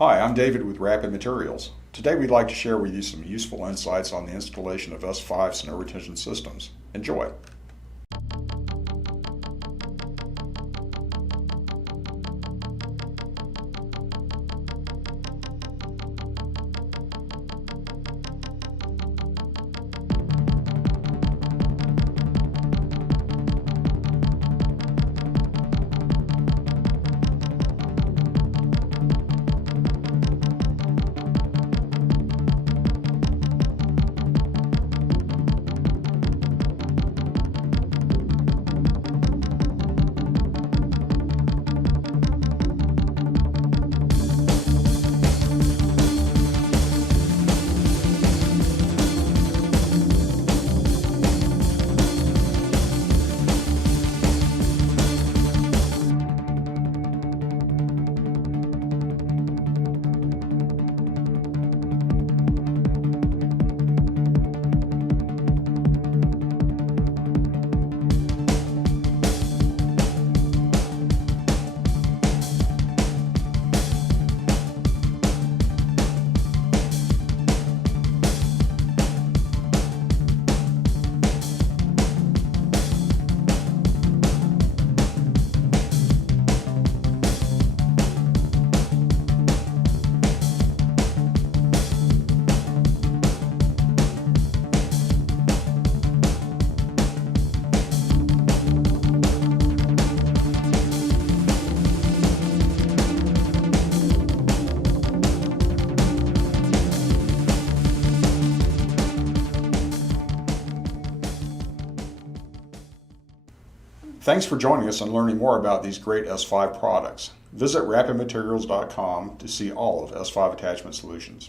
Hi, I'm David with Rapid Materials. Today we'd like to share with you some useful insights on the installation of S-5 snow retention systems. Enjoy! Thanks for joining us and learning more about these great S-5 products. Visit rapidmaterials.com to see all of S-5 attachment solutions.